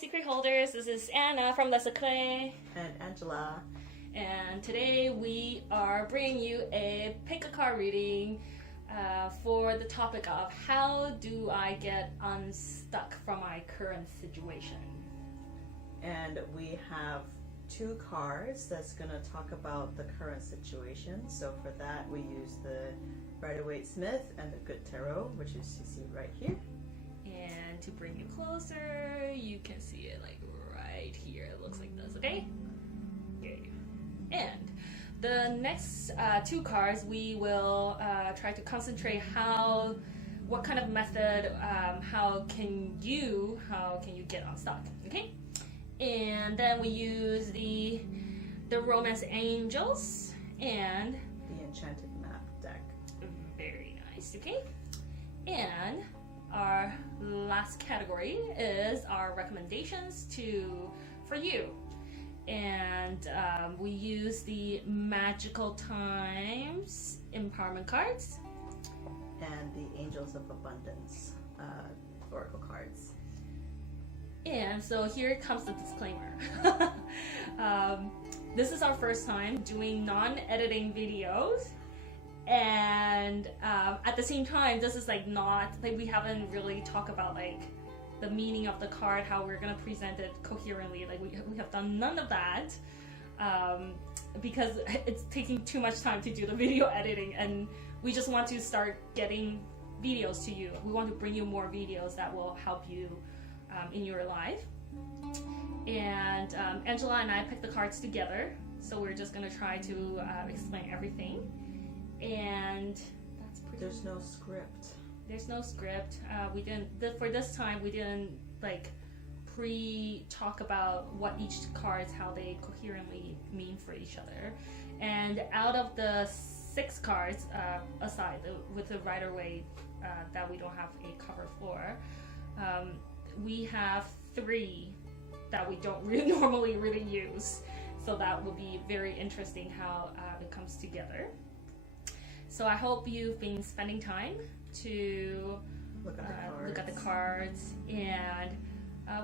secret holders. This is Anna from Les Eclairs. And Angela. And today we are bringing you a pick a card reading for the topic of how do I get unstuck from my current situation. And we have two cards that's going to talk about the current situation. So for that we use the Rider-Waite-Smith and the Good Tarot, which is you see right here. And to bring you closer, you can see it like right here. It looks like this, okay? Okay. And the next two cards, we will try to concentrate what kind of method, how can you get unstuck, okay? And then we use the Romance Angels and the Enchanted Map deck. Very nice, okay? And our last category is our recommendations for you. And we use the Magical Times Empowerment cards. And the Angels of Abundance Oracle cards. And so here comes the disclaimer. This is our first time doing non-editing videos. And at the same time, this is we haven't really talked about the meaning of the card, how we're gonna present it coherently. We have done none of that because it's taking too much time to do the video editing, and we just want to start getting videos to you. We want to bring you more videos that will help you in your life. And Angela and I picked the cards together, so we're just gonna try to explain everything. And that's pretty. There's no script. There's no script. We didn't for this time. We didn't pre-talk about what each cards, how they coherently mean for each other. And out of the 6 cards, aside with the Rider-Waite that we don't have a cover for, we have 3 that we don't normally really use. So that will be very interesting how it comes together. So I hope you've been spending time to look at the cards, and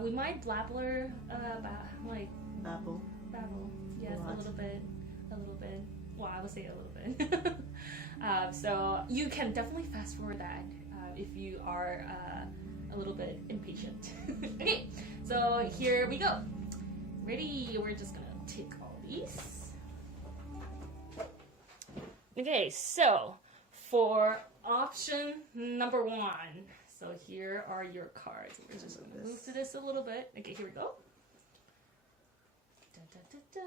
we might babble. Yes, a little bit. Well, I would say a little bit. So you can definitely fast forward that if you are a little bit impatient. Okay, so here we go. Ready? We're just gonna take all these. Okay, so for option number 1, so here are your cards. We're just going to move to this a little bit. Okay, here we go. Da, da, da, da.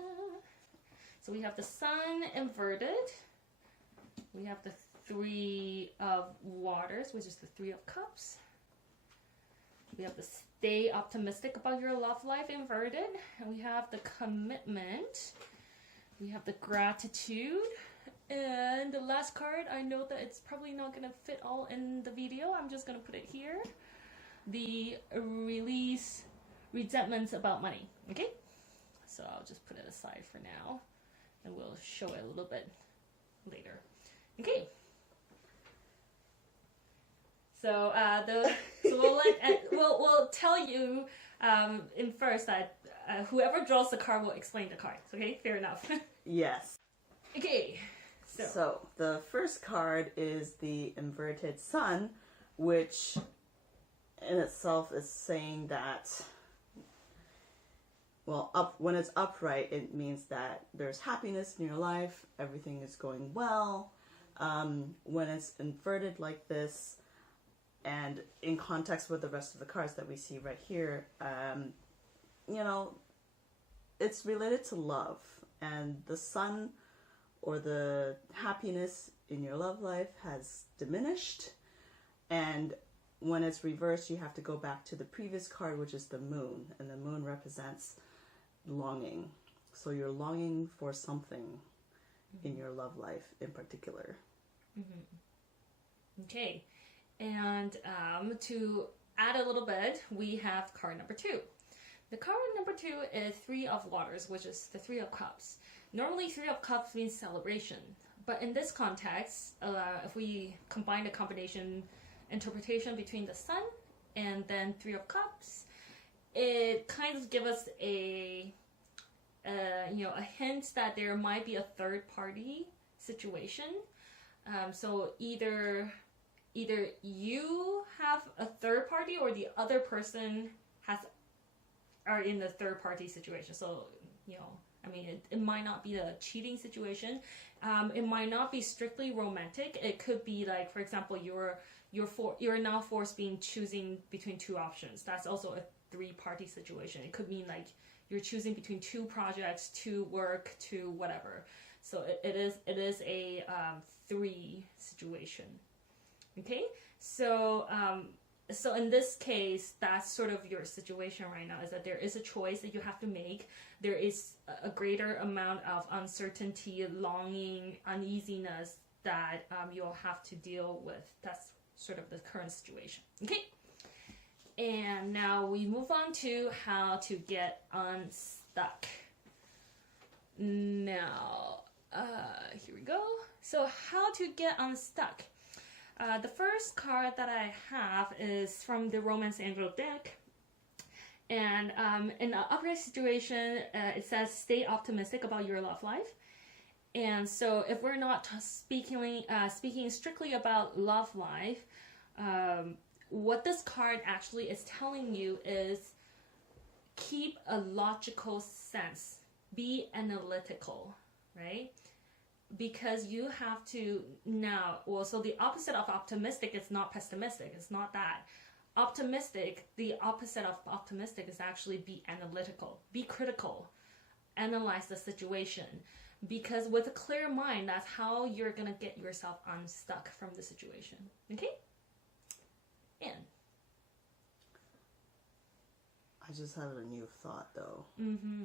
So we have the Sun inverted. We have the 3 of Waters, which is the 3 of Cups. We have the Stay Optimistic About Your Love Life inverted. And we have the Commitment. We have the Gratitude. And the last card, I know that it's probably not going to fit all in the video. I'm just going to put it here. The Release Resentments About Money. Okay? So I'll just put it aside for now. And we'll show it a little bit later. Okay. So we'll tell you in first that whoever draws the card will explain the cards. Okay? Fair enough. Yes. Okay. So the first card is the inverted Sun, which in itself is saying that, well, when it's upright, it means that there's happiness in your life, everything is going well. When it's inverted like this, and in context with the rest of the cards that we see right here, it's related to love, and the Sun, or the happiness in your love life, has diminished. And when it's reversed, you have to go back to the previous card, which is the Moon. And the Moon represents longing. So you're longing for something in your love life in particular. Okay. And to add a little bit, we have card number 2. The card number 2 is 3 of Waters, which is the 3 of Cups. Normally, 3 of Cups means celebration, but in this context, if we combine the combination interpretation between the Sun and then 3 of Cups, it kind of gives us a hint that there might be a third party situation. So either you have a third party or the other person are in the third party situation. So, I mean, it might not be a cheating situation. It might not be strictly romantic. It could be like, for example, you're now forced being choosing between two options. That's also a three-party situation. It could mean like you're choosing between two projects, two work, two whatever. So it is a three situation. Okay, so in this case, that's sort of your situation right now, is that there is a choice that you have to make. There is a greater amount of uncertainty, longing, uneasiness that you'll have to deal with. That's sort of the current situation. Okay, and now we move on to how to get unstuck. Now, here we go. So how to get unstuck. The first card that I have is from the Romance Angel deck. And in the upright situation, it says stay optimistic about your love life. And so if we're not speaking strictly about love life, what this card actually is telling you is keep a logical sense. Be analytical, right? Because you have to now, so the opposite of optimistic is not pessimistic. It's not that. The opposite of optimistic is actually be analytical, be critical, analyze the situation. Because with a clear mind, that's how you're going to get yourself unstuck from the situation. Okay? And I just have a new thought, though. Mm-hmm.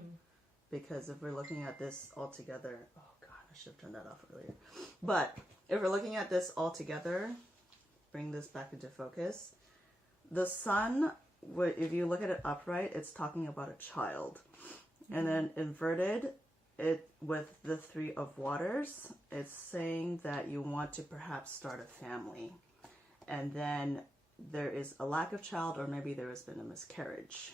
Because if we're looking at this all together, oh God, I should have turned that off earlier. But if we're looking at this all together, bring this back into focus. The sun, if you look at it upright, it's talking about a child. And then inverted, it with the Three of Waters, it's saying that you want to perhaps start a family. And then there is a lack of child, or maybe there has been a miscarriage.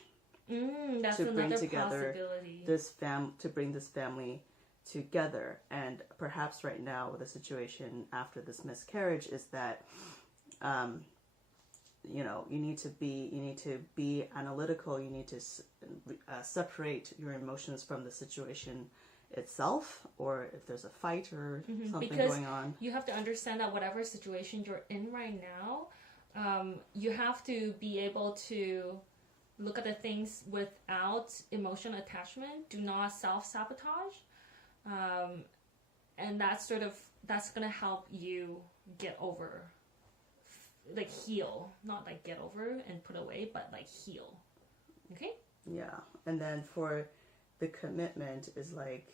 That's to bring another together possibility. to bring this family together. And perhaps right now with the situation after this miscarriage is that you need to be analytical. You need to separate your emotions from the situation itself, or if there's a fight or something going on. You have to understand that whatever situation you're in right now, you have to be able to look at the things without emotional attachment. Do not self-sabotage. And that's going to help you get over, like heal. Not like get over and put away, but like heal. Okay? Yeah. And then for the commitment is like,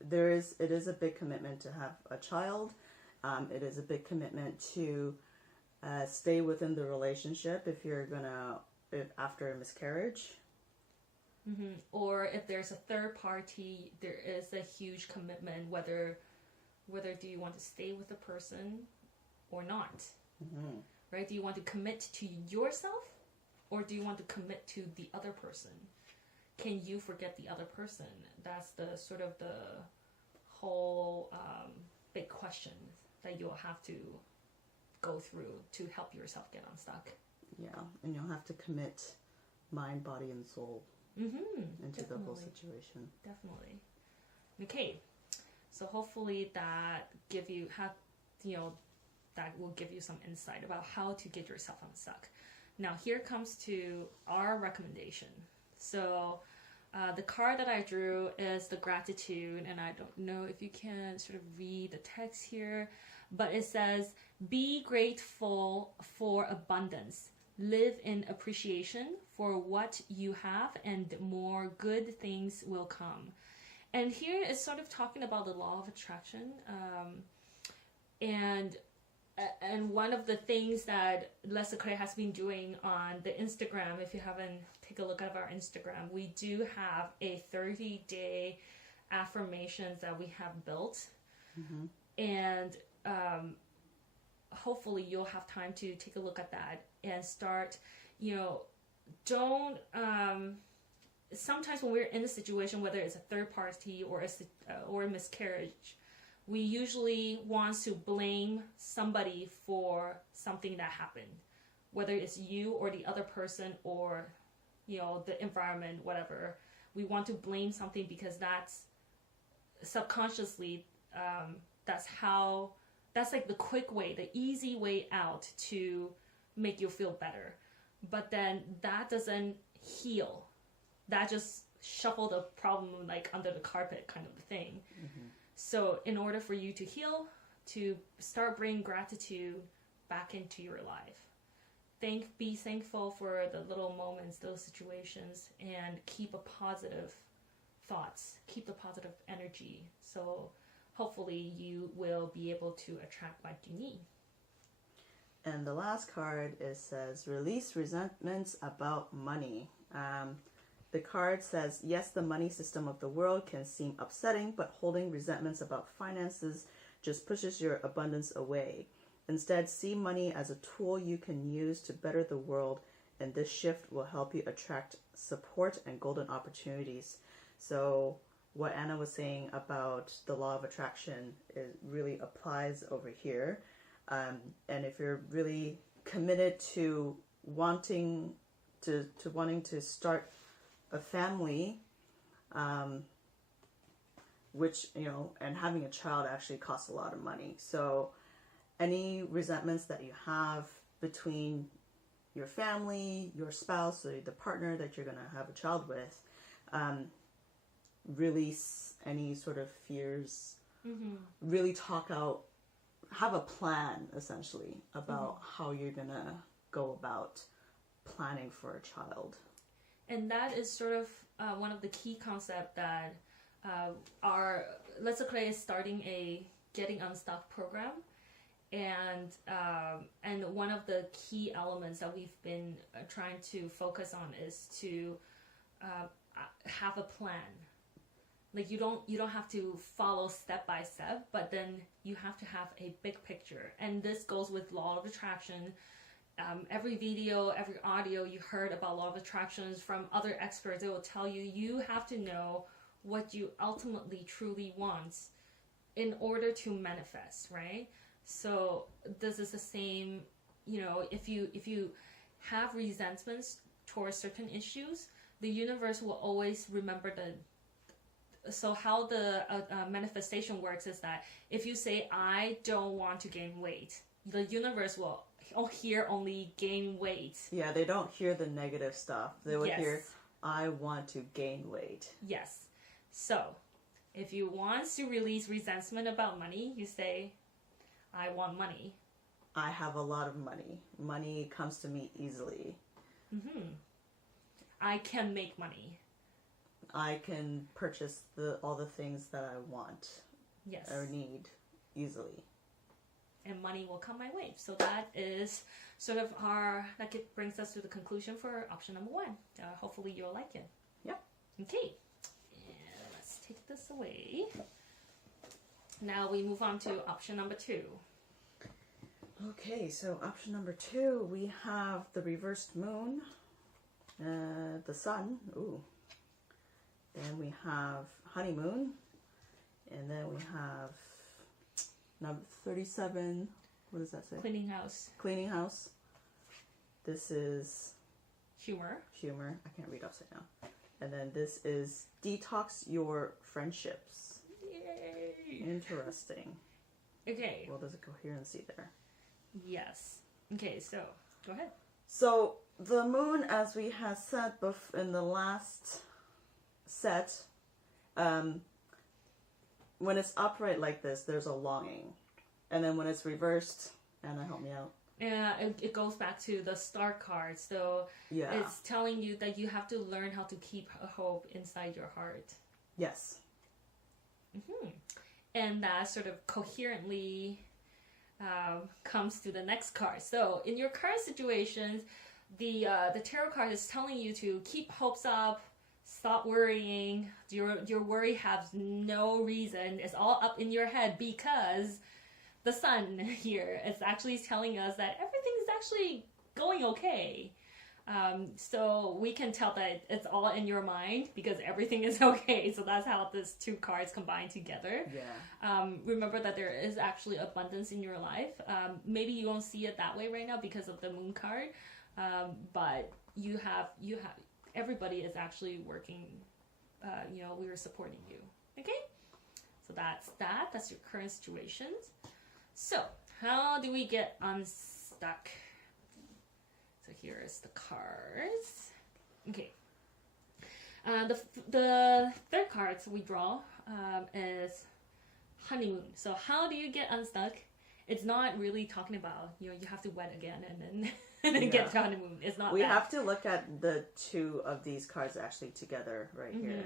it is a big commitment to have a child. It is a big commitment to stay within the relationship if after a miscarriage. Mm-hmm. Or if there's a third party, there is a huge commitment, whether do you want to stay with the person or not. Mm-hmm. Right? Do you want to commit to yourself, or do you want to commit to the other person? Can you forget the other person? That's the sort of the whole big question that you'll have to go through to help yourself get unstuck. Yeah, and you'll have to commit mind, body, and soul into the whole situation. Definitely. Okay, so hopefully that that will give you some insight about how to get yourself unstuck. Now here comes to our recommendation. So the card that I drew is the gratitude, and I don't know if you can sort of read the text here, but it says, be grateful for abundance. Live in appreciation for what you have, and more good things will come. And here it's sort of talking about the law of attraction. And one of the things that Lesa Cray has been doing on the Instagram, if you haven't take a look at our Instagram, we do have a 30-day affirmations that we have built. Mm-hmm. And hopefully you'll have time to take a look at that and start, don't. Sometimes when we're in a situation, whether it's a third party or a miscarriage, we usually want to blame somebody for something that happened, whether it's you or the other person or, the environment, whatever. We want to blame something because that's subconsciously, that's like the quick way, the easy way out to make you feel better. But then that doesn't heal. That just shuffle the problem like under the carpet kind of a thing. Mm-hmm. So in order for you to heal, to start bringing gratitude back into your life, be thankful for the little moments, those situations, and keep a positive thoughts, keep the positive energy. So hopefully you will be able to attract what you need. And the last card says, release resentments about money. The card says, yes, the money system of the world can seem upsetting, but holding resentments about finances just pushes your abundance away. Instead, see money as a tool you can use to better the world, and this shift will help you attract support and golden opportunities. So what Anna was saying about the law of attraction, it really applies over here. And if you're really committed to wanting to start a family, which, and having a child actually costs a lot of money. So any resentments that you have between your family, your spouse, or the partner that you're going to have a child with, release any sort of fears, really talk out, have a plan essentially about how you're going to go about planning for a child. And that is sort of one of the key concepts that Let's Say is starting a Getting Unstuck program. And one of the key elements that we've been trying to focus on is to have a plan. Like you don't have to follow step by step, but then you have to have a big picture. And this goes with law of attraction. Every video, every audio you heard about law of attractions from other experts, they will tell you have to know what you ultimately truly want in order to manifest, right? So this is the same, if you have resentments towards certain issues, the universe will always remember so how the manifestation works is that if you say, I don't want to gain weight, the universe will hear only gain weight. Yeah, they don't hear the negative stuff. They would hear, I want to gain weight. Yes. So if you want to release resentment about money, you say, I want money. I have a lot of money. Money comes to me easily. I can make money. I can purchase all the things that I want or need easily. And money will come my way. So that is sort of brings us to the conclusion for option number 1. Hopefully you'll like it. Yep. Okay. And let's take this away. Now we move on to option number 2. Okay, so option number 2, we have the reversed moon, the sun, then we have honeymoon, and then we have number 37, what does that say? Cleaning house. Cleaning house. This is humor. I can't read upside down. And then this is detox your friendships. Yay! Interesting. Okay. Well, there's a coherency there. Yes. Okay, so go ahead. So the moon, as we had said in the last set, when it's upright like this, there's a longing. And then when it's reversed, Anna, help me out. Yeah, it goes back to the star card. So it's telling you that you have to learn how to keep a hope inside your heart. Yes. And that sort of coherently comes to the next card. So in your current situations, the tarot card is telling you to keep hopes up, stop worrying. Your worry has no reason. It's all up in your head because the sun here is actually telling us that everything is actually going okay. So we can tell that it's all in your mind because everything is okay. So that's how these two cards combine together. Yeah. Remember that there is actually abundance in your life. Maybe you don't see it that way right now because of the moon card, but you have everybody is actually working. We are supporting you. Okay, so that's your current situations. So how do we get unstuck? So here is the cards. Okay. The third card we draw is honeymoon. So how do you get unstuck? It's not really talking about you have to wed again and then get to honeymoon. It's not. We that. have to look at the two of these cards actually together right here.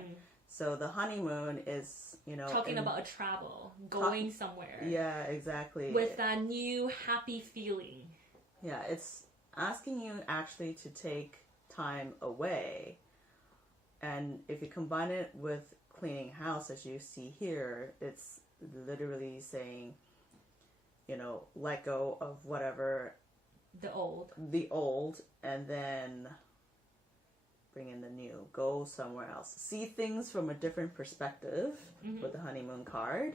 So the honeymoon is talking about a travel, going somewhere. Yeah, exactly. With that new happy feeling. Yeah, it's asking you actually to take time away, and if you combine it with cleaning house as you see here, it's literally saying let go of whatever the old and then bring in the new, go somewhere else, see things from a different perspective with the honeymoon card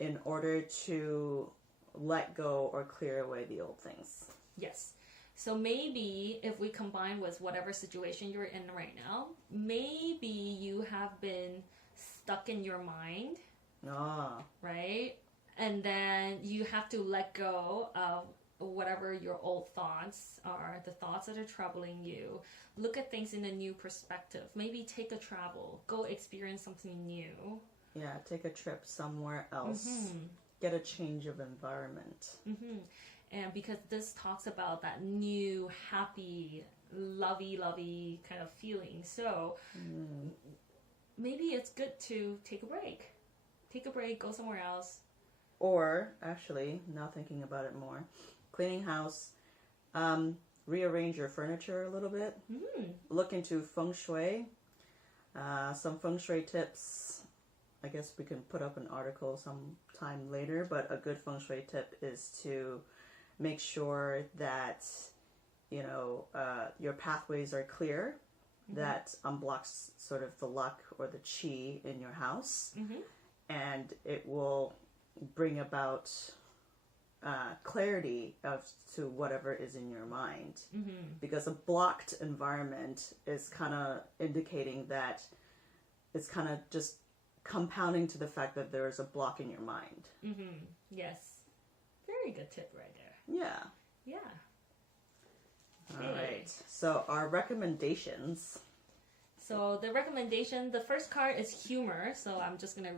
in order to let go or clear away the old things. Yes. So maybe if we combine with whatever situation you're in right now, maybe you have been stuck in your mind. Right? And then you have to let go of whatever your old thoughts are, the thoughts that are troubling you. Look at things in a new perspective. Maybe take a travel. Go experience something new. Yeah, take a trip somewhere else. Get a change of environment. And because this talks about that new, happy, lovey kind of feeling. So maybe it's good to take a break. Take a break, go somewhere else. Or, actually, now thinking about it more, cleaning house, rearrange your furniture a little bit. Look into feng shui. Some feng shui tips. I guess we can put up an article sometime later, but a good feng shui tip is to make sure that your pathways are clear, that unblocks sort of the luck or the chi in your house, and it will bring about clarity to whatever is in your mind. Because a blocked environment is kind of indicating that it's kind of just compounding to the fact that there is a block in your mind. Yes. Very good tip right there. Yeah. All right. So our recommendations. So the recommendation, the first card is humor. So I'm just going to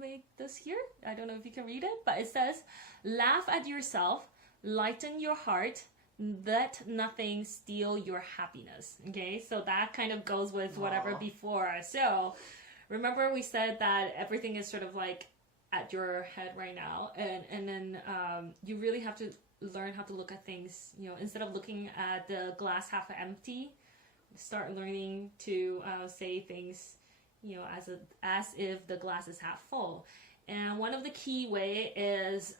make this here. I don't know if you can read it, but it says, laugh at yourself, lighten your heart, let nothing steal your happiness. Okay, so that kind of goes with whatever before. So remember we said that everything is sort of like at your head right now, and then you really have to learn how to look at things, instead of looking at the glass half empty, start learning to say things as if the glass is half full. And one of the key way is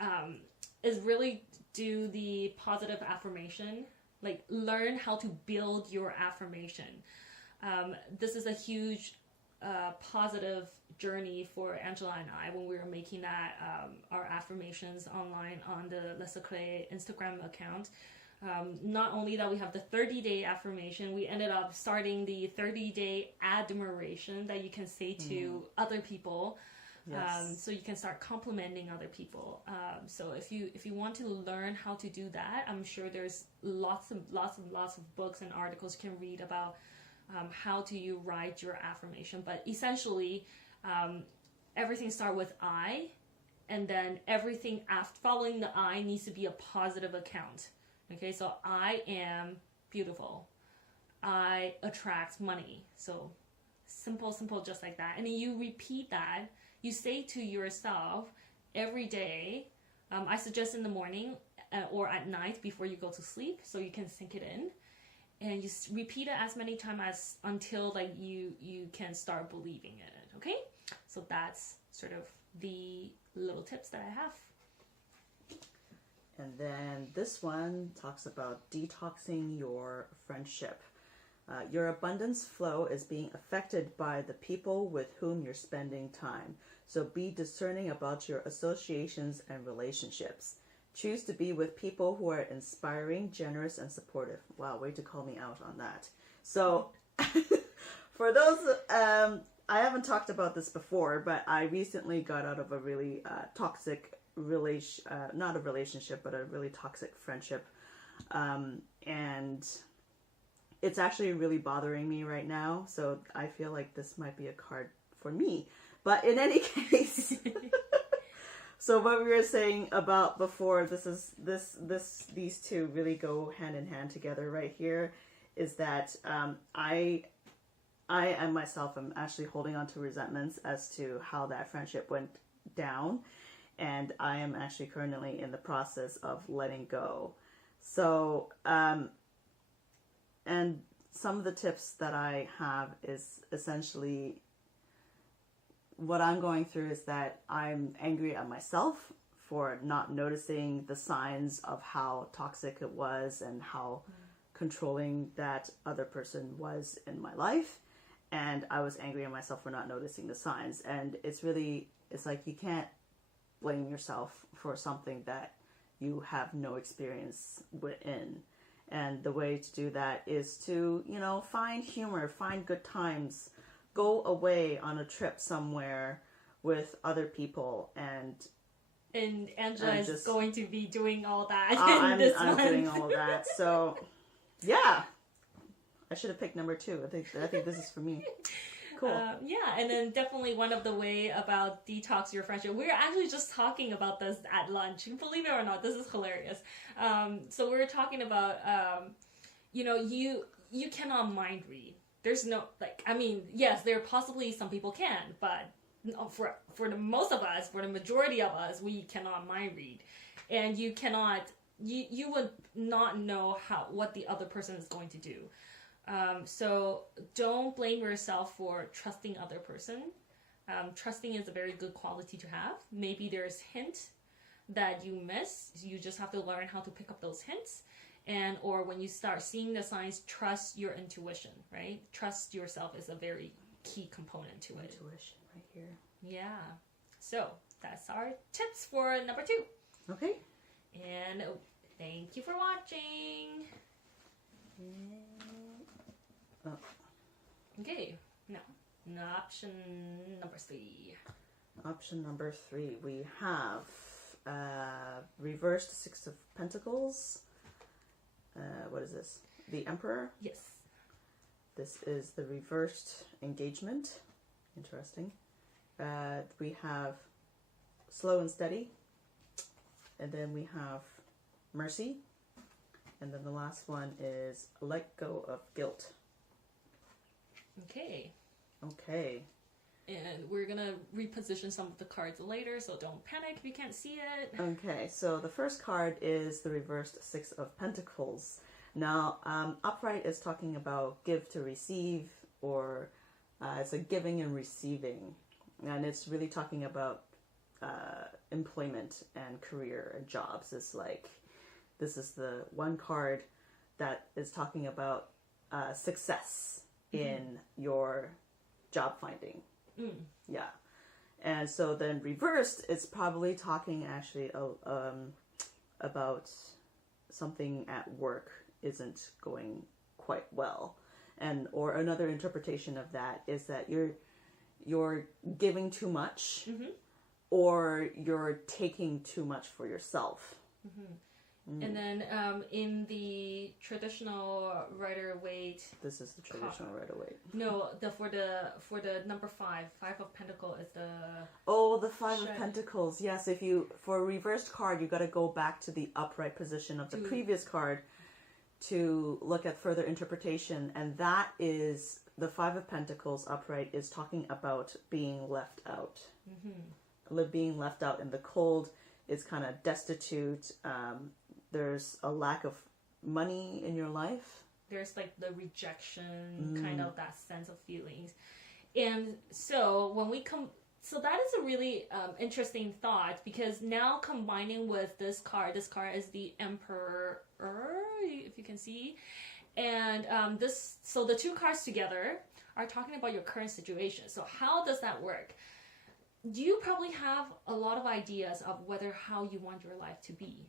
really do the positive affirmation, like learn how to build your affirmation. This is a huge positive journey for Angela and I when we were making that our affirmations online on the Les Secrets Instagram account. Not only that we have the 30-day affirmation, we ended up starting the 30-day admiration that you can say to other people. So you can start complimenting other people. So if you want to learn how to do that, I'm sure there's lots of books and articles you can read about how to you write your affirmation. But essentially, everything starts with I, and then everything after following the I needs to be a positive account. Okay, so I am beautiful. I attract money. So simple, just like that. And then you repeat that. You say to yourself every day. I suggest in the morning or at night before you go to sleep, so you can sink it in. And you repeat it as many times as until like you can start believing in it. Okay, so that's sort of the little tips that I have. And then this one talks about detoxing your friendship. Your abundance flow is being affected by the people with whom you're spending time. So be discerning about your associations and relationships. Choose to be with people who are inspiring, generous, and supportive. Wow, way to call me out on that. So, for those, I haven't talked about this before, but I recently got out of a really toxic not a relationship, but a really toxic friendship. And it's actually really bothering me right now. So I feel like this might be a card for me. But in any case, so what we were saying about before, these two really go hand in hand together right here, is that I and myself am actually holding on to resentments as to how that friendship went down. And I am actually currently in the process of letting go. So, and some of the tips that I have is essentially what I'm going through is that I'm angry at myself for not noticing the signs of how toxic it was and how controlling that other person was in my life. And I was angry at myself for not noticing the signs. And it's like you can't blame yourself for something that you have no experience in. And the way to do that is to, find humor, find good times, go away on a trip somewhere with other people. And Angela is going to be doing all that I'm month. doing all of that. So, yeah. I should have picked number 2. I think this is for me. Cool. And then definitely one of the way about detox your friendship. We were actually just talking about this at lunch. Believe it or not, this is hilarious. So we were talking about, you cannot mind read. There's no, yes, there possibly some people can, but for the most of us, for the majority of us, we cannot mind read. And you cannot, you would not know what the other person is going to do. So don't blame yourself for trusting other person. Trusting is a very good quality to have. Maybe there's hint that you miss. You just have to learn how to pick up those hints. Or when you start seeing the signs, trust your intuition, right? Trust yourself is a very key component to it. Intuition right here. Yeah. So that's our tips for number 2. Okay. And thank you for watching. Oh. Okay, now option number 3. Option number 3, we have reversed 6 of Pentacles. What is this? The Emperor? Yes. This is the reversed engagement. Interesting. We have slow and steady. And then we have mercy. And then the last one is let go of guilt. Okay. And we're going to reposition some of the cards later, so don't panic if you can't see it. Okay, so the first card is the reversed 6 of Pentacles. Now, upright is talking about give to receive, or it's a giving and receiving. And it's really talking about employment and career and jobs. It's like, this is the one card that is talking about success in your job finding. Yeah. And so then reversed, it's probably talking actually about something at work isn't going quite well. Or another interpretation of that is that you're giving too much, or you're taking too much for yourself. And then in the traditional Rider-Waite, this is the traditional Rider-Waite. No, for the number 5 of Pentacles is the the 5 of Pentacles. Yes, for a reversed card, you got to go back to the upright position of the previous card to look at further interpretation, and that is the 5 of Pentacles upright is talking about being left out. Being left out in the cold. It's kind of destitute. There's a lack of money in your life. There's like the rejection, kind of that sense of feelings. And so when we So that is a really interesting thought, because now combining with this card is the Emperor, if you can see, and so the two cards together are talking about your current situation. So how does that work? You probably have a lot of ideas of how you want your life to be.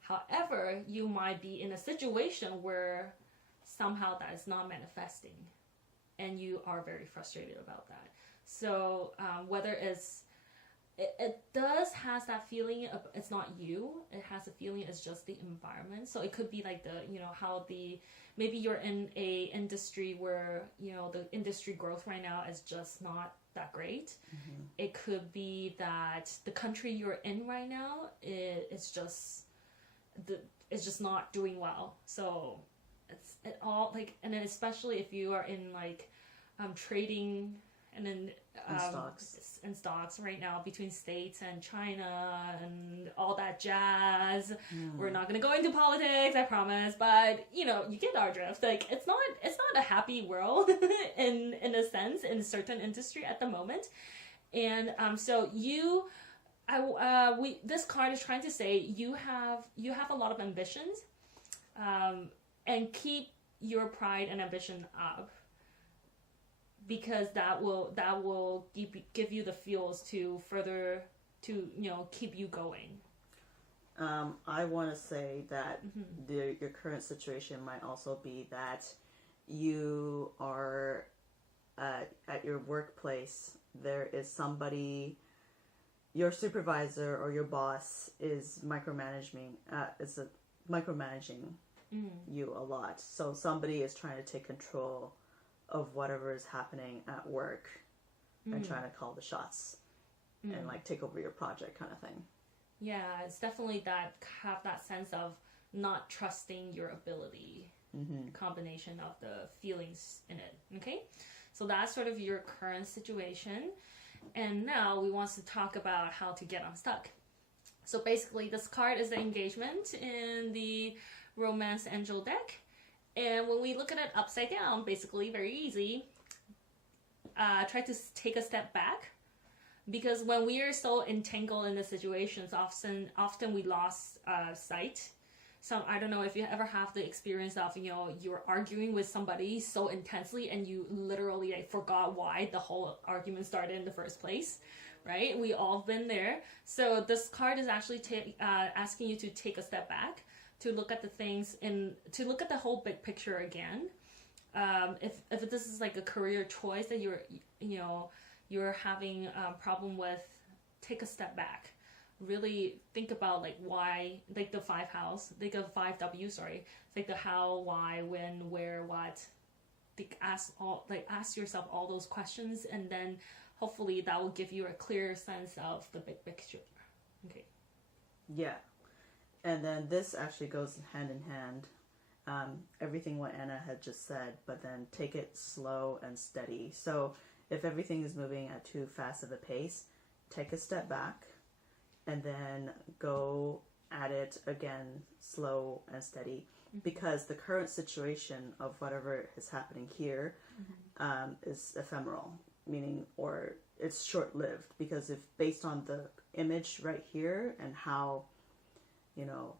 However, you might be in a situation where somehow that is not manifesting, and you are very frustrated about that. So whether it does has that feeling of it's not you, it has a feeling it's just the environment. So it could be like how maybe you're in a industry where the industry growth right now is just not that great. Mm-hmm. It could be that the country you're in right now it's just not doing well. So it all like, and then especially if you are in like trading and then stocks right now between states and China and all that jazz. We're not going to go into politics, I promise, but you get our drift. Like it's not a happy world in a sense in certain industry at the moment. And so this card is trying to say you have a lot of ambitions, and keep your pride and ambition up, because that will give you the fuels to further to keep you going. I want to say that your current situation might also be that you are at your workplace. There is somebody, your supervisor or your boss is micromanaging you a lot. So somebody is trying to take control of whatever is happening at work and trying to call the shots and like take over your project kind of thing. Yeah, it's definitely have that sense of not trusting your ability, combination of the feelings in it. Okay, so that's sort of your current situation. And now we want to talk about how to get unstuck. So basically this card is the engagement in the Romance Angel deck. And when we look at it upside down, basically very easy, try to take a step back, because when we are so entangled in the situations, often we lost sight. So I don't know if you ever have the experience of, you're arguing with somebody so intensely and you literally forgot why the whole argument started in the first place, right? We all been there. So this card is actually asking you to take a step back, to look at the things to look at the whole big picture again. If this is like a career choice that you're having a problem with, take a step back. Really think about like why, like the 5 house, like the 5W, sorry. It's like the how, why, when, where, what. Ask yourself all those questions, and then hopefully that will give you a clear sense of the big picture. Okay. Yeah. And then this actually goes hand in hand. Everything what Anna had just said, but then take it slow and steady. So if everything is moving at too fast of a pace, take a step back and then go at it again, slow and steady. Because the current situation of whatever is happening here is ephemeral, meaning, or it's short-lived. Because if based on the image right here and how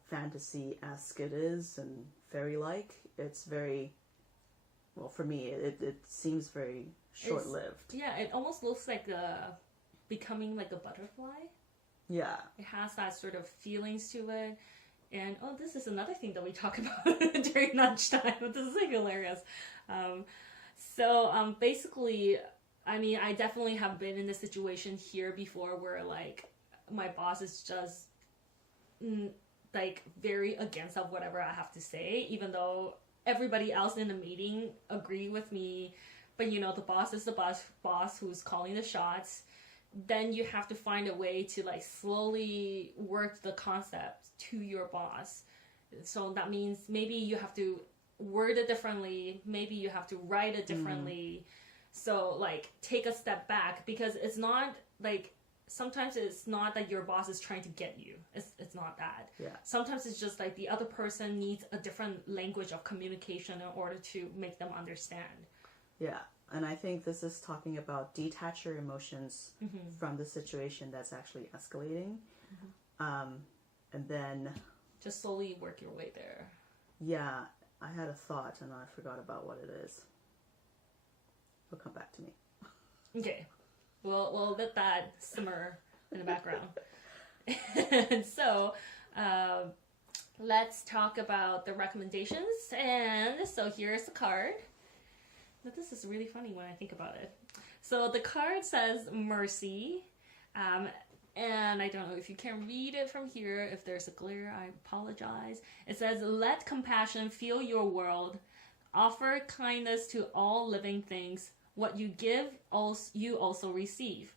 fantasy-esque it is and fairy-like, it's very, well, for me, it seems very short-lived. It almost looks like becoming like a butterfly. Yeah. It has that sort of feelings to it. And, this is another thing that we talk about during lunchtime. This is like hilarious. Basically, I mean, I definitely have been in this situation here before where like my boss is just like very against of whatever I have to say, even though everybody else in the meeting agree with me. But the boss is the boss who's calling the shots. Then you have to find a way to like slowly work the concept to your boss. So that means maybe you have to word it differently. Maybe you have to write it differently. So like take a step back, because it's not like, sometimes it's not that your boss is trying to get you. It's not that. Yeah. Sometimes it's just like the other person needs a different language of communication in order to make them understand. Yeah. And I think this is talking about detach your emotions from the situation that's actually escalating. And then... just slowly work your way there. Yeah. I had a thought and I forgot about what it is. It'll come back to me. Okay. We'll let that simmer in the background. And so, let's talk about the recommendations. And so here's the card. Now, this is really funny when I think about it. So the card says mercy. And I don't know if you can read it from here. If there's a glare, I apologize. It says, let compassion fill your world. Offer kindness to all living things. What you give, you also receive.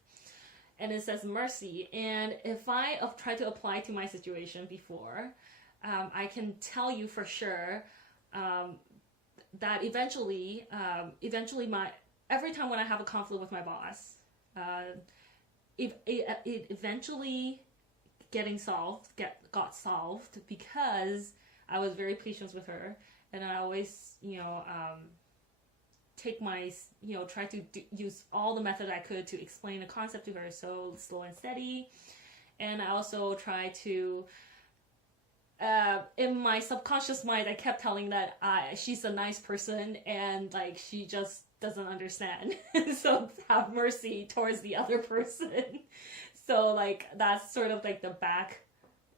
And it says mercy. And if I try to apply to my situation before, I can tell you for sure that eventually every time when I have a conflict with my boss, it eventually got solved because I was very patient with her, and I always take my try to use all the method I could to explain the concept to her, so slow and steady. And I also try to in my subconscious mind, I kept telling that she's a nice person and like she just doesn't understand. So have mercy towards the other person. So like that's sort of like the back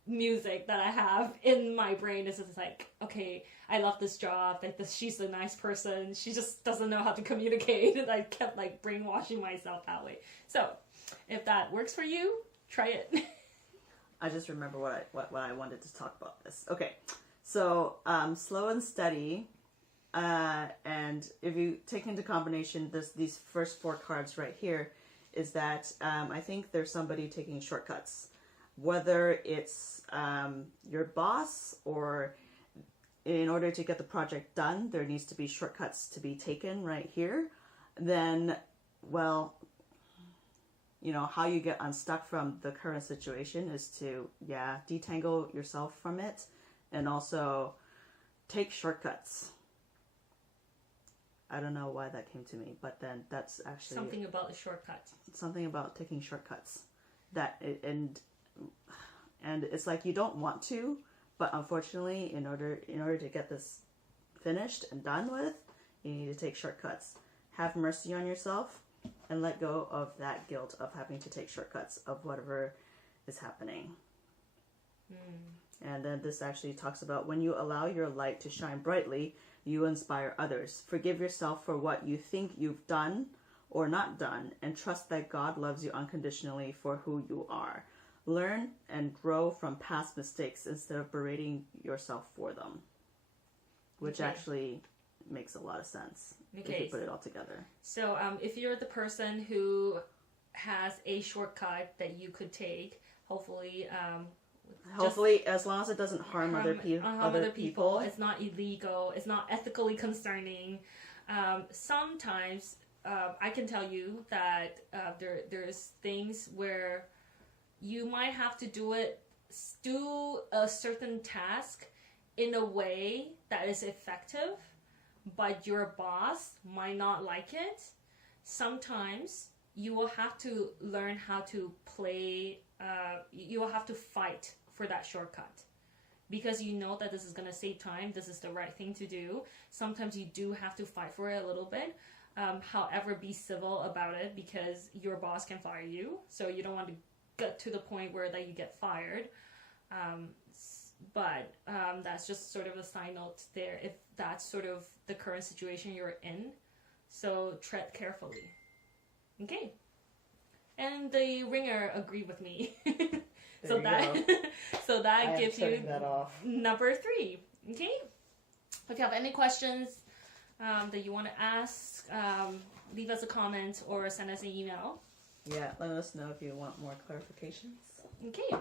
music that I have in my brain. Is just like, okay, I love this job, like she's a nice person, she just doesn't know how to communicate. And I kept like brainwashing myself that way. So if that works for you, try it. I just remember what I wanted to talk about this. Okay, so slow and steady, and if you take into combination these first 4 cards right here, is that I think there's somebody taking shortcuts, whether it's your boss or in order to get the project done, there needs to be shortcuts to be taken right here. Then, well, how you get unstuck from the current situation is to, detangle yourself from it and also take shortcuts. I don't know why that came to me, but then that's actually... something about the shortcuts. Something about taking shortcuts. And it's like you don't want to, but unfortunately, in order to get this finished and done with, you need to take shortcuts. Have mercy on yourself and let go of that guilt of having to take shortcuts of whatever is happening. And then this actually talks about when you allow your light to shine brightly, you inspire others. Forgive yourself for what you think you've done or not done, and trust that God loves you unconditionally for who you are. Learn and grow from past mistakes instead of berating yourself for them. Which actually makes a lot of sense if you put it all together. So if you're the person who has a shortcut that you could take, hopefully as long as it doesn't harm other people, it's not illegal, it's not ethically concerning. Sometimes I can tell you that there's things where you might have to do a certain task in a way that is effective, but your boss might not like it. Sometimes you will have to learn how to play, you will have to fight for that shortcut. Because you know that this is going to save time, this is the right thing to do. Sometimes you do have to fight for it a little bit. However, be civil about it because your boss can fire you. So you don't want to get to the point where that you get fired. But that's just sort of a side note there if that's sort of the current situation you're in. So tread carefully. Okay. And the ringer agreed with me. So that gives you number 3. Okay? If you have any questions that you want to ask, leave us a comment or send us an email. Yeah, let us know if you want more clarifications. Okay.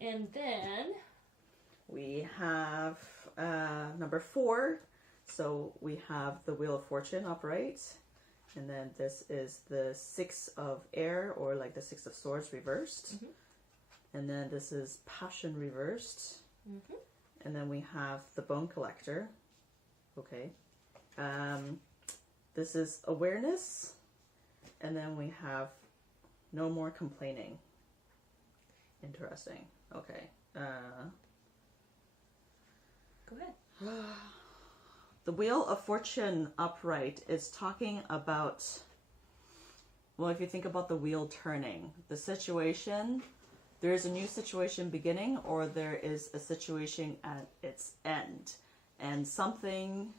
And then we have number 4. So we have the Wheel of Fortune upright. And then this is the 6 of Air, or like the 6 of Swords reversed. And then this is Passion reversed. And then we have the Bone Collector. Okay. This is awareness. And then we have no more complaining. Interesting. Okay. Go ahead. The Wheel of Fortune upright is talking about, well, if you think about the wheel turning, the situation, there is a new situation beginning, or there is a situation at its end, and something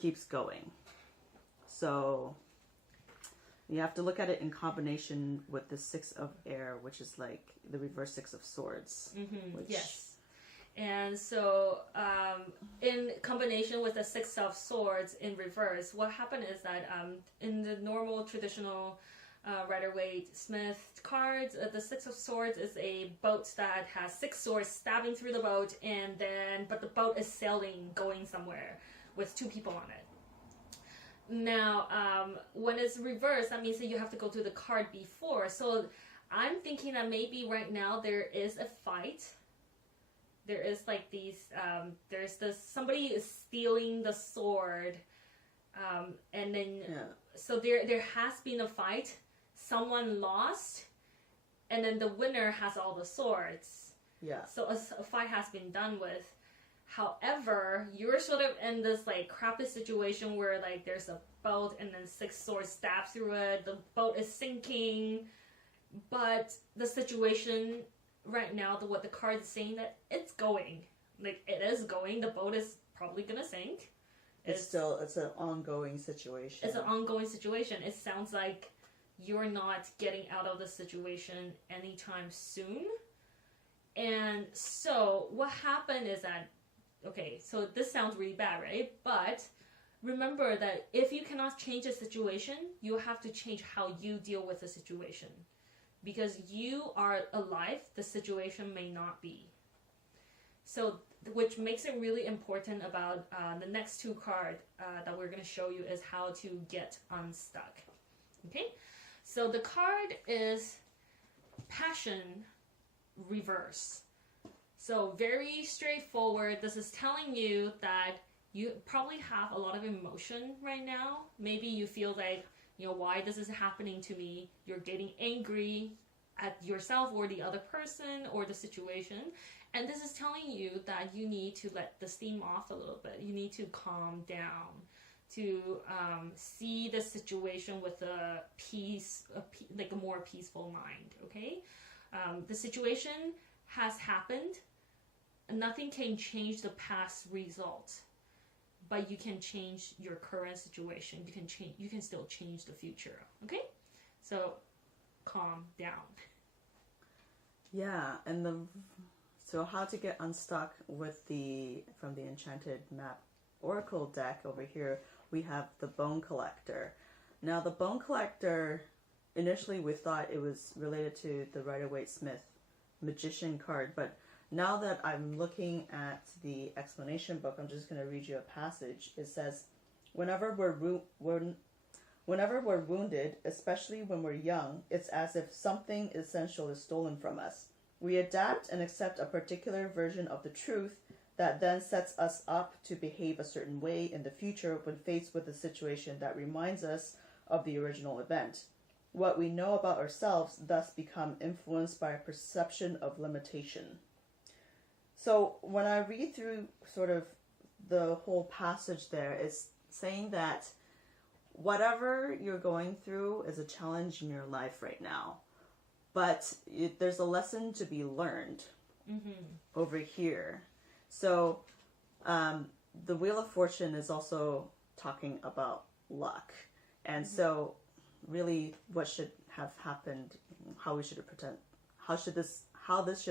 keeps going. So you have to look at it in combination with the Six of Air, which is like the reverse Six of Swords. Mm-hmm. Yes. And so in combination with the Six of Swords in reverse, what happened is that in the normal traditional Rider-Waite-Smith cards, the Six of Swords is a boat that has six swords stabbing through the boat, but the boat is sailing, going somewhere with two people on it. Now, when it's reversed, that means that you have to go through the card before. So I'm thinking that maybe right now there is a fight. There is like these, somebody is stealing the sword. And then, so there has been a fight. Someone lost. And then the winner has all the swords. Yeah. So a fight has been done with. However, you're sort of in this like crappy situation where like there's a boat and then six swords stab through it. The boat is sinking, but the situation right now, what the card is saying, that it's going, like it is going. The boat is probably gonna sink. It's an ongoing situation. It's an ongoing situation. It sounds like you're not getting out of the situation anytime soon. And so what happened is that, okay, so this sounds really bad, right? But remember that if you cannot change a situation, you have to change how you deal with the situation. Because you are alive, the situation may not be. So, which makes it really important about the next two cards that we're going to show you is how to get unstuck. Okay? So the card is Passion Reverse. So very straightforward. This is telling you that you probably have a lot of emotion right now. Maybe you feel like, why this is happening to me? You're getting angry at yourself or the other person or the situation. And this is telling you that you need to let the steam off a little bit. You need to calm down to see the situation with a more peaceful mind, okay? The situation has happened. Nothing can change the past result, but you can change your current situation. You can still change the future, okay? So calm down. Yeah, and so how to get unstuck from the Enchanted Map Oracle deck over here, we have the Bone Collector. Now the Bone Collector, initially we thought it was related to the Rider-Waite-Smith Magician card, but now that I'm looking at the explanation book, I'm just going to read you a passage. It says, whenever we're wounded, especially when we're young, it's as if something essential is stolen from us. We adapt and accept a particular version of the truth that then sets us up to behave a certain way in the future when faced with a situation that reminds us of the original event. What we know about ourselves thus become influenced by a perception of limitation. So when I read through sort of the whole passage there, it's saying that whatever you're going through is a challenge in your life right now. But there's a lesson to be learned over here. So the Wheel of Fortune is also talking about luck. And so really what should have happened, how this should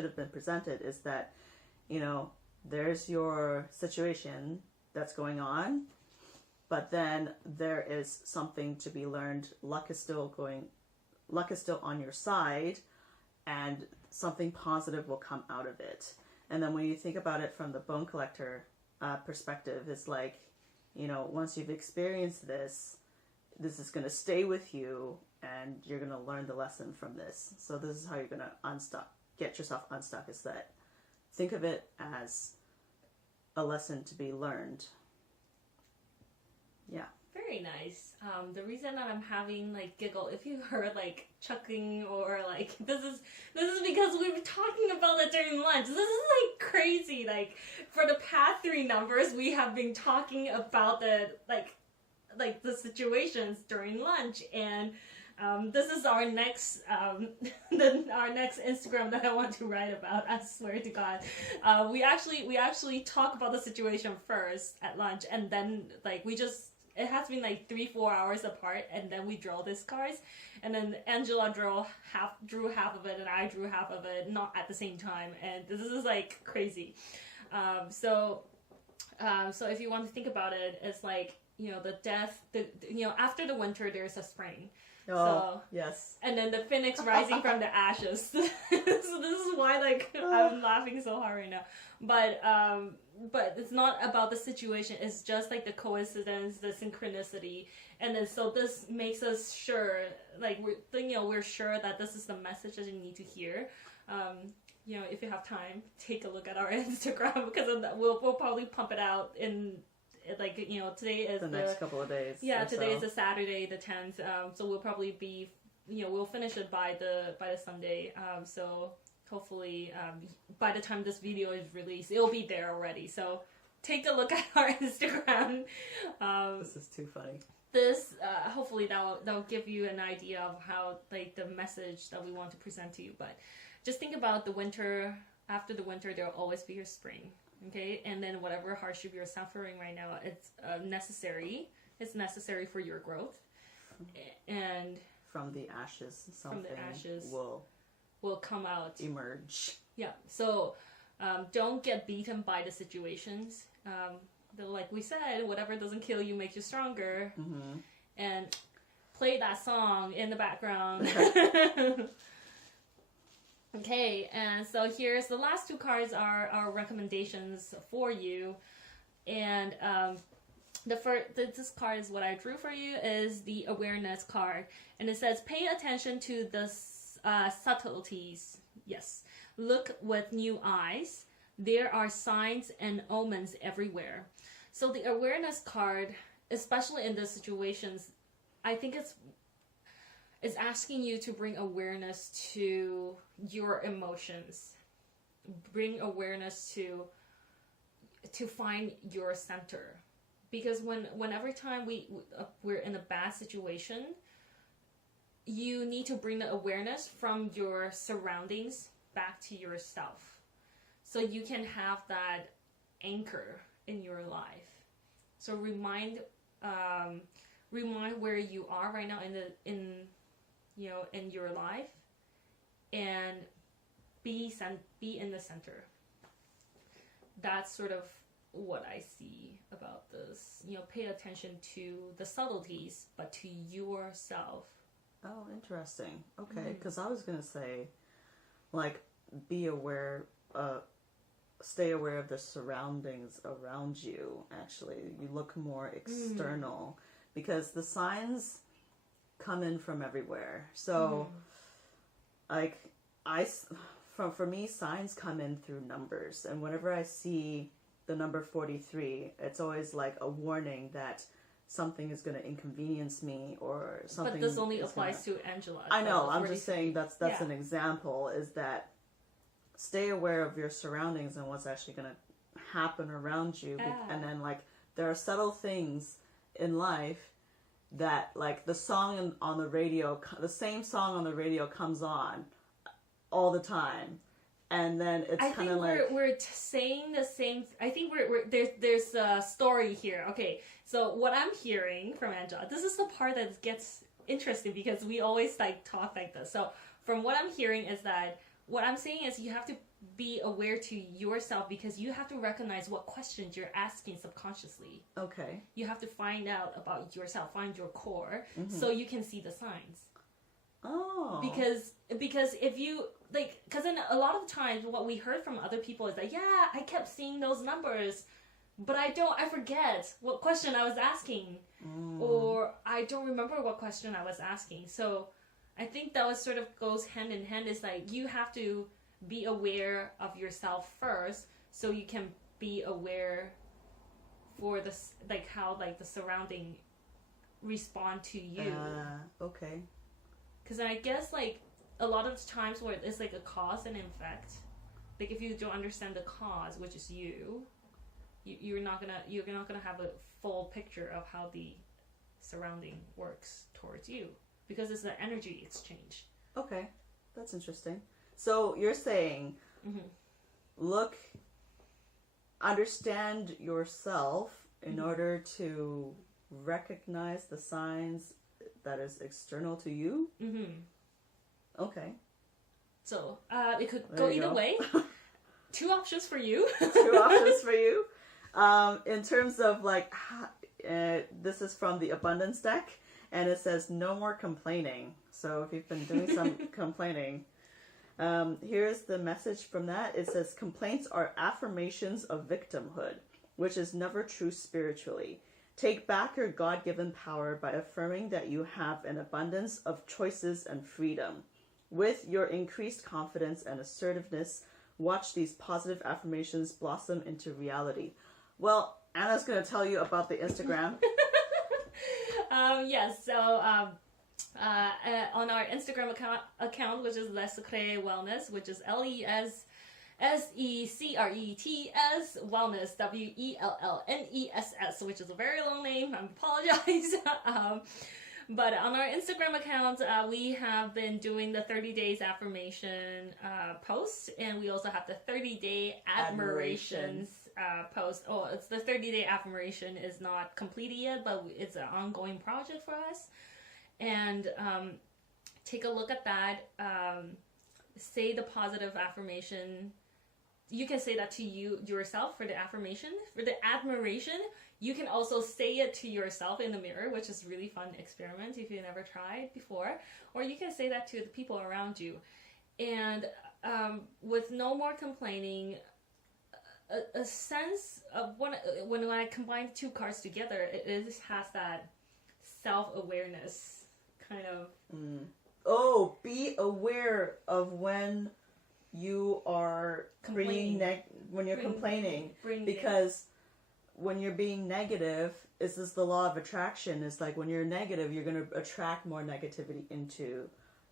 have been presented is that, there's your situation that's going on, but then there is something to be learned. Luck is still on your side, and something positive will come out of it. And then when you think about it from the Bone Collector perspective, it's like, once you've experienced this is going to stay with you, and you're going to learn the lesson from this. So this is how you're going to get yourself unstuck, is that think of it as a lesson to be learned. Yeah. very nice. The reason that I'm having like giggle, if you heard like chuckling or like this is because we were talking about it during lunch. This is like crazy. Like for the past 3 numbers, we have been talking about the like the situations during lunch, and this is our next our next Instagram that I want to write about. I swear to God, we actually talk about the situation first at lunch, and then like it has been like 3-4 hours apart, and then we draw these cards, and then Angela drew half of it, and I drew half of it, not at the same time, and this is like crazy. So if you want to think about it, it's like, you know, after the winter there's a spring. Oh, so, yes. And then the phoenix rising from the ashes. So this is why like I'm laughing so hard right now. But it's not about the situation. It's just like the coincidence, the synchronicity, and then so this makes us sure, like we're sure that this is the message that you need to hear. You know, if you have time, take a look at our Instagram, because we'll probably pump it out in. Like, you know, today is the next couple of days. Yeah, today is a Saturday, the 10th. So we'll probably be, you know, we'll finish it by the Sunday. So hopefully, by the time this video is released, it'll be there already. So take a look at our Instagram. This is too funny. This hopefully that'll give you an idea of how, like, the message that we want to present to you. But just think about the winter. After the winter, there'll always be a spring. Okay, and then whatever hardship you're suffering right now, it's necessary. It's necessary for your growth, and from the ashes, something will come out, emerge. Yeah. So, don't get beaten by the situations. Like we said, whatever doesn't kill you makes you stronger. Mm-hmm. And play that song in the background. Okay, and so here's the last 2 cards are our recommendations for you, and this card is what I drew for you, is the awareness card, and it says pay attention to the subtleties. Yes, look with new eyes. There are signs and omens everywhere. So the awareness card, especially in these situations, I think it's asking you to bring awareness to your emotions. Bring awareness to find your center. Because whenever time we're in a bad situation, you need to bring the awareness from your surroundings back to yourself. So you can have that anchor in your life. So remind where you are right now in your life, and be in the center. That's sort of what I see about this. You know, pay attention to the subtleties, but to yourself. Oh, interesting. Okay, because I was gonna say, like, be aware, stay aware of the surroundings around you. Actually, you look more external, because the signs come in from everywhere. So, like, for me, signs come in through numbers, and whenever I see the number 43, it's always like a warning that something is going to inconvenience me, or something. But this only applies to Angela. I know. I'm just saying that's an example. Is that stay aware of your surroundings and what's actually going to happen around you, and then like there are subtle things in life that, like, the song on the radio, the same song on the radio comes on all the time, and then it's kind of like we're saying the same. I think there's a story here. Okay, so what I'm hearing from Angela, this is the part that gets interesting, because we always like talk like this. So from what I'm hearing is that what I'm saying is you have to be aware to yourself, because you have to recognize what questions you're asking subconsciously. Okay. You have to find out about yourself, find your core, so you can see the signs. Oh. Because if you, like, because in a lot of times what we heard from other people is that, yeah, I kept seeing those numbers, but I forget what question I was asking, or I don't remember what question I was asking. So I think that was sort of goes hand in hand. Is like you have to be aware of yourself first, so you can be aware for this, like how like the surrounding respond to you. Okay. Because I guess like a lot of times where it's like a cause and effect, like if you don't understand the cause, which is you're not gonna have a full picture of how the surrounding works towards you, because it's an energy exchange. Okay, that's interesting. So you're saying, understand yourself in order to recognize the signs that is external to you. Okay. So it could go either way. 2 options for you. 2 options for you. In terms of like, this is from the abundance deck, and it says no more complaining. So if you've been doing some complaining, here's the message from that. It says complaints are affirmations of victimhood, which is never true spiritually. Take back your God-given power by affirming that you have an abundance of choices and freedom. With your increased confidence and assertiveness, watch these positive affirmations blossom into reality. Well, Anna's going to tell you about the Instagram. Yes, so on our Instagram account, which is Les Secrets Wellness, which is LESSECRETS Wellness, WELLNESS, which is a very long name. I apologize. But on our Instagram account, we have been doing the 30 days affirmation post, and we also have the 30-day admirations post. Oh, it's the 30-day affirmation is not completed yet, but it's an ongoing project for us. And take a look at that. Say the positive affirmation. You can say that to yourself for the affirmation. For the admiration, you can also say it to yourself in the mirror, which is a really fun experiment if you've never tried before. Or you can say that to the people around you. And with no more complaining, a sense of when I combine the 2 cards together, it has that self-awareness kind of. Oh, be aware of when you are complaining, because when you're being negative, this is the law of attraction. It's like when you're negative, you're going to attract more negativity into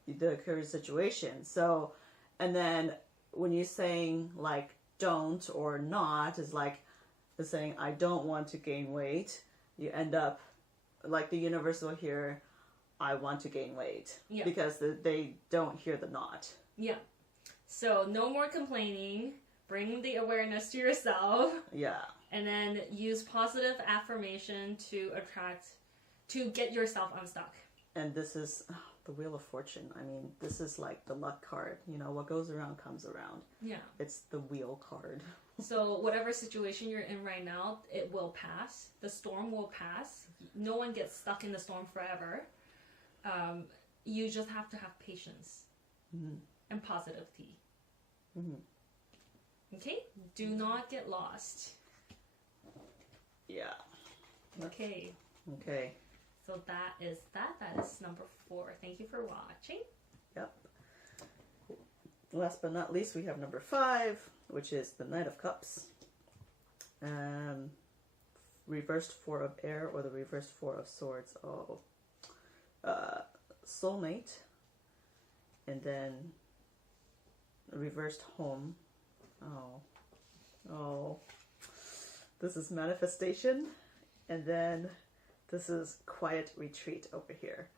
the current situation. So, and then when you're saying like don't or not, is like the saying I don't want to gain weight. You end up like the universe will hear I want to gain weight, because they don't hear the not. Yeah. So no more complaining. Bring the awareness to yourself. Yeah. And then use positive affirmation to get yourself unstuck. And this is the Wheel of Fortune. I mean, this is like the luck card. You know, what goes around comes around. Yeah. It's the wheel card. So whatever situation you're in right now, it will pass. The storm will pass. No one gets stuck in the storm forever. You just have to have patience and positivity. Okay? Do not get lost. Yeah. Okay. Okay. So that is number 4. Thank you for watching. Yep. Last but not least, we have number 5, which is the Knight of Cups. Reversed 4 of Air, or the reversed 4 of Swords. Oh. Soulmate. And then reversed Home. Oh. This is Manifestation. And then this is Quiet Retreat over here.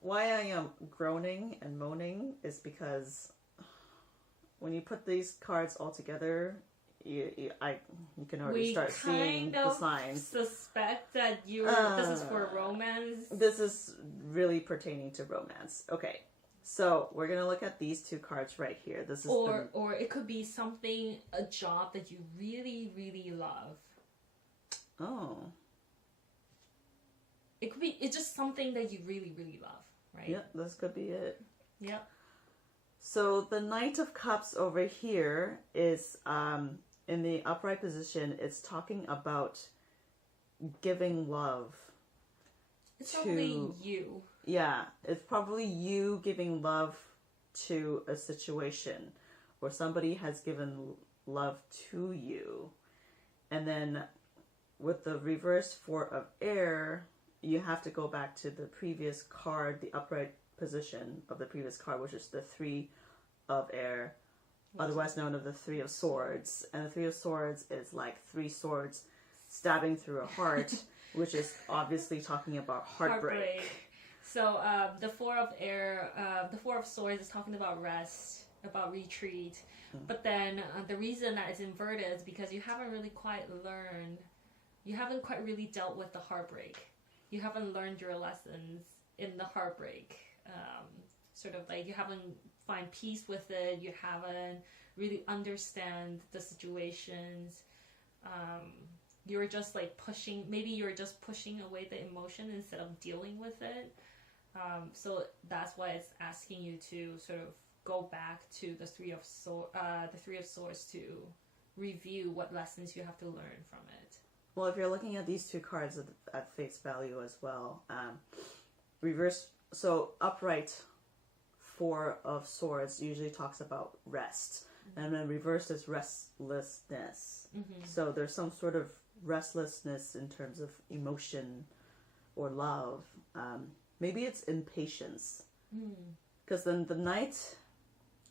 Why I am groaning and moaning is because when you put these cards all together, you can already start seeing the signs. Suspect that this is for romance. This is really pertaining to romance. Okay, so we're gonna look at these 2 cards right here. This is or it could be something, a job that you really, really love. Oh. It could be, it's just something that you really, really love, right? Yep, this could be it. Yep. So the Knight of Cups over here is, in the upright position, it's talking about giving love. It's probably you. Yeah, it's probably you giving love to a situation, or somebody has given love to you. And then with the reverse 4 of Air, you have to go back to the previous card, the upright position of the previous card, which is the Three of Air, otherwise known as the Three of Swords. And the Three of Swords is like three swords stabbing through a heart, which is obviously talking about heartbreak. So the Four of Air, the Four of Swords is talking about rest, about retreat. But then the reason that it's inverted is because you haven't really quite learned, you haven't quite really dealt with the heartbreak. You haven't learned your lessons in the heartbreak. Sort of like you haven't find peace with it. You haven't really understand the situations. You're just like pushing, maybe you're just pushing away the emotion instead of dealing with it. So that's why it's asking you to sort of go back to the Three of Swords to review what lessons you have to learn from it. Well, if you're looking at these two cards at face value as well, reverse, so upright Four of Swords usually talks about rest, and then reversed is restlessness. So there's some sort of restlessness in terms of emotion or love. Maybe it's impatience, because then the Knight,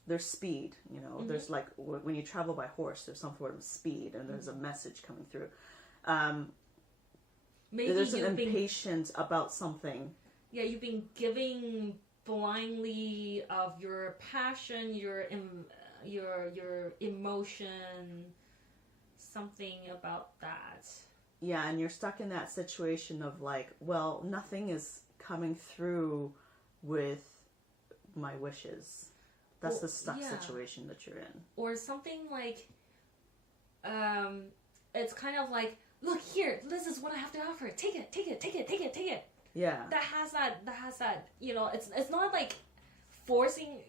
there's speed. You know, there's like when you travel by horse, there's some sort of speed, and there's a message coming through. Maybe there's an impatience about something. Yeah, you've been giving blindly of your passion, your emotion, something about that. Yeah, and you're stuck in that situation of like, well, nothing is coming through with my wishes. That's the stuck situation that you're in. Or something like, it's kind of like, look here, this is what I have to offer. Take it. Yeah. That has that, you know, it's not like forcing,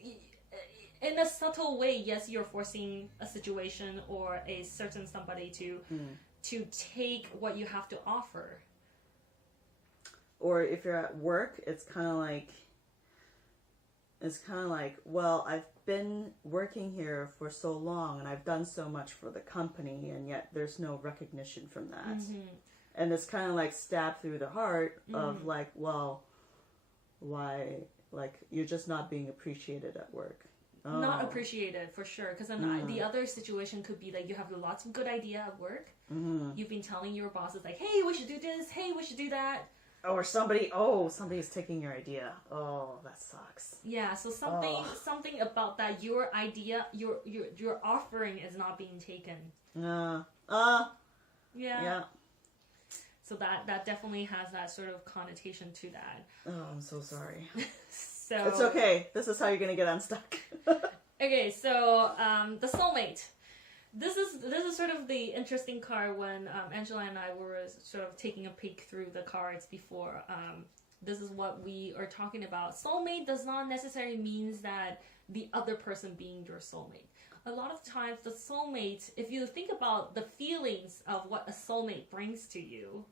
in a subtle way, yes, you're forcing a situation or a certain somebody to take what you have to offer. Or if you're at work, it's kind of like, well, I've been working here for so long and I've done so much for the company, and yet there's no recognition from that. And it's kind of like stabbed through the heart of like, well, why? Like, you're just not being appreciated at work. Oh. Not appreciated, for sure. Because then the other situation could be like you have lots of good idea at work. You've been telling your bosses like, hey, we should do this. Hey, we should do that. Or somebody's taking your idea. Oh, that sucks. Yeah, so something about that, your idea, your offering is not being taken. Yeah. So that definitely has that sort of connotation to that. Oh, I'm so sorry. So it's okay. This is how you're gonna get unstuck. Okay, so the soulmate. This is sort of the interesting card when Angela and I were sort of taking a peek through the cards before. This is what we are talking about. Soulmate does not necessarily mean that the other person being your soulmate. A lot of times the soulmate, if you think about the feelings of what a soulmate brings to you,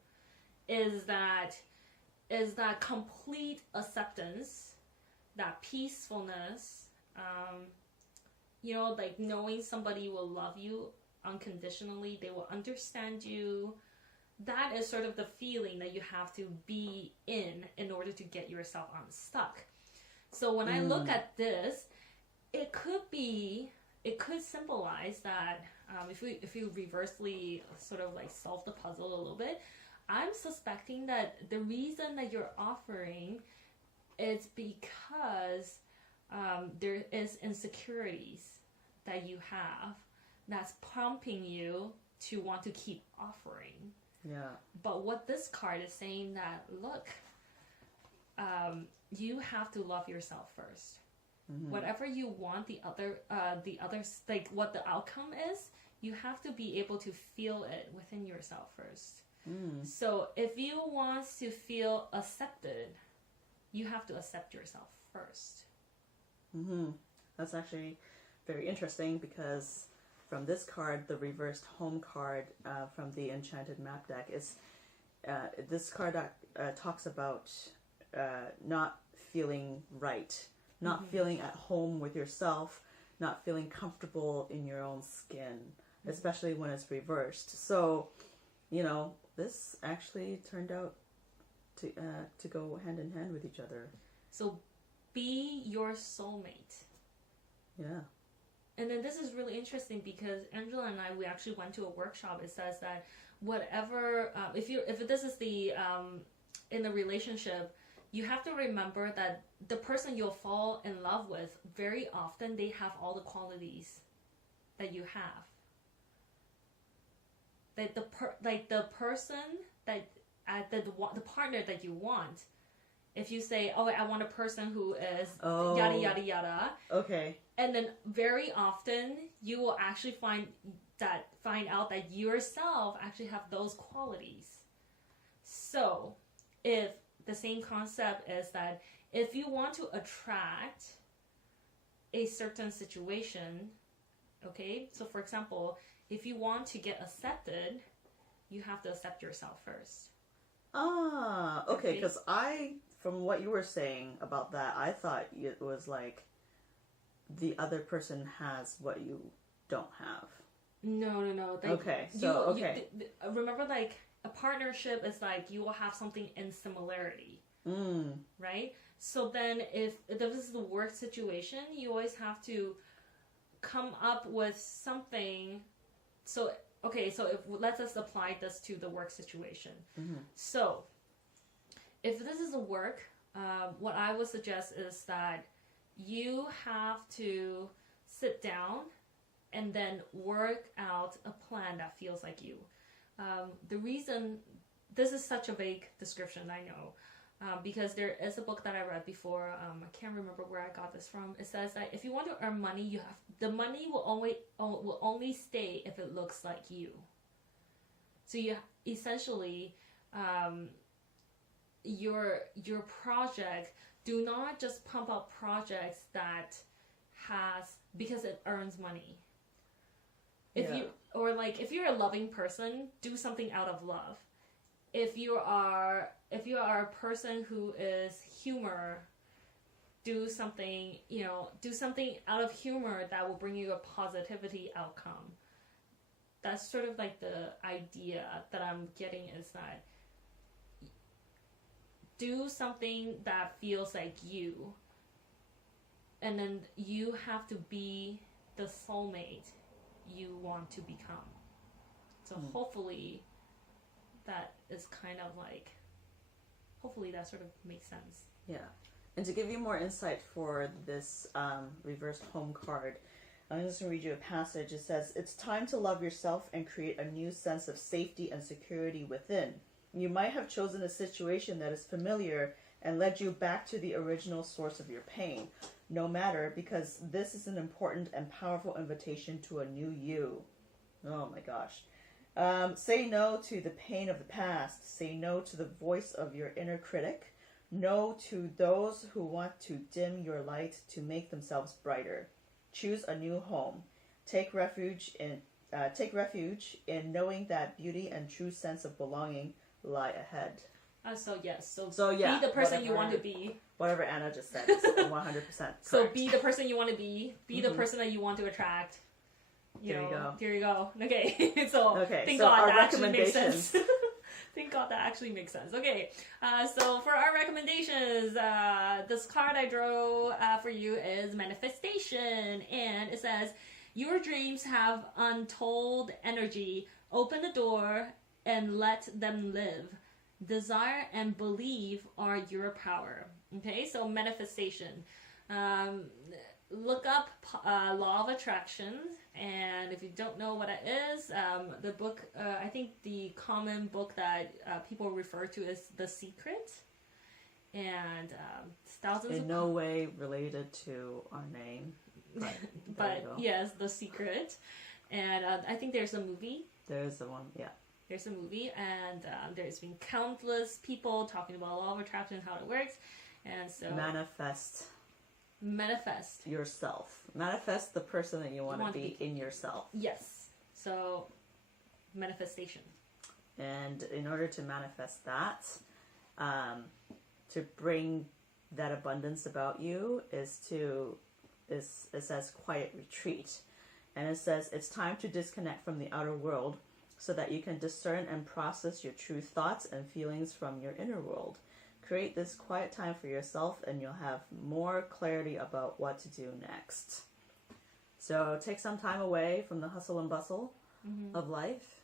is that complete acceptance, that peacefulness, you know, like knowing somebody will love you unconditionally, they will understand you. That is sort of the feeling that you have to be in order to get yourself unstuck. So when I look at this, it could symbolize that if you reversely sort of like solve the puzzle a little bit, I'm suspecting that the reason that you're offering is because there is insecurities that you have that's prompting you to want to keep offering. Yeah. But what this card is saying that, look, you have to love yourself first. Whatever you want, the others, like what the outcome is, you have to be able to feel it within yourself first. So if you want to feel accepted, you have to accept yourself first. That's actually very interesting, because from this card, the reversed home card from the Enchanted Map deck, is this card talks about not feeling right, not feeling at home with yourself, not feeling comfortable in your own skin, especially when it's reversed. So, you know, this actually turned out to go hand in hand with each other. So be your soulmate. Yeah. And then this is really interesting because Angela and I, we actually went to a workshop. It says that whatever, if this is the, in the relationship, you have to remember that the person you'll fall in love with, very often they have all the qualities that you have. That the person that, the partner that you want, if you say, oh, I want a person who is yada, yada, yada. Okay. And then very often you will actually find out that yourself actually have those qualities. So if the same concept is that if you want to attract a certain situation, okay, so for example, if you want to get accepted, you have to accept yourself first. Ah, okay, because from what you were saying about that, I thought it was like the other person has what you don't have. No. Like, okay, remember, like, a partnership is like you will have something in similarity. Right? So then if this is the work situation, you always have to come up with something. So let's just apply this to the work situation. So if this is a work, what I would suggest is that you have to sit down and then work out a plan that feels like you. The reason this is such a vague description, I know, because there is a book that I read before. I can't remember where I got this from. It says that if you want to earn money, the money will only stay if it looks like you. So you essentially, your project, do not just pump out projects that because it earns money. If you're a loving person, do something out of love. If you are a person who is humor, do something out of humor that will bring you a positivity outcome. That's sort of like the idea that I'm getting, is that do something that feels like you, and then you have to be the soulmate you want to become. So hopefully that is kind of like, hopefully that sort of makes sense. Yeah. And to give you more insight for this reversed home card, I'm just going to read you a passage. It says, it's time to love yourself and create a new sense of safety and security within. You might have chosen a situation that is familiar and led you back to the original source of your pain. No matter, because this is an important and powerful invitation to a new you. Oh my gosh. Say no to the pain of the past. Say no to the voice of your inner critic. No to those who want to dim your light to make themselves brighter. Choose a new home. Take refuge in knowing that beauty and true sense of belonging lie ahead. So yes. So yeah, be the person you want to be. Whatever Anna just said is 100% correct. So be the person you want to be. Be the person that you want to attract. There you go. Okay. Thank God that actually makes sense. Thank God that actually makes sense. Okay. So for our recommendations, this card I drew for you is Manifestation, and it says, your dreams have untold energy. Open the door and let them live. Desire and believe are your power. Okay, so manifestation. Look up Law of Attraction, and if you don't know what it is, the book, I think the common book that people refer to is The Secret, and thousands in no way related to our name, but yes, The Secret, and I think there's a movie. There's the one, yeah. There's a movie, and there's been countless people talking about Law of Attraction and how it works, and so manifest yourself. Manifest the person that you want to be in yourself. Yes. So, manifestation. And in order to manifest that, to bring that abundance about you, it says quiet retreat. And it says it's time to disconnect from the outer world so that you can discern and process your true thoughts and feelings from your inner world. create this quiet time for yourself, and you'll have more clarity about what to do next. So take some time away from the hustle and bustle of life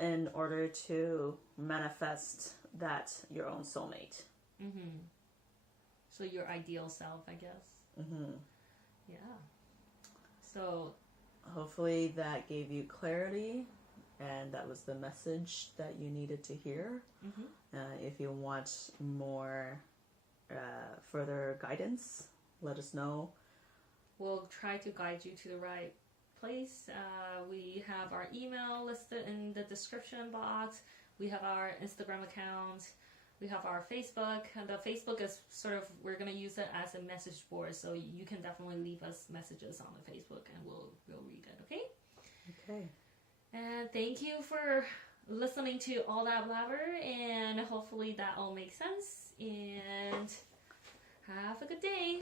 in order to manifest that your own soulmate. So your ideal self, I guess. Yeah. So hopefully that gave you clarity, and that was the message that you needed to hear. If you want more further guidance, let us know. We'll try to guide you to the right place. We have our email listed in the description box. We have our Instagram account. We have our Facebook. And the Facebook is sort of, we're going to use it as a message board, so you can definitely leave us messages on the Facebook and we'll read it, okay? Okay. And thank you for listening to all that blabber, and hopefully that all makes sense. And have a good day.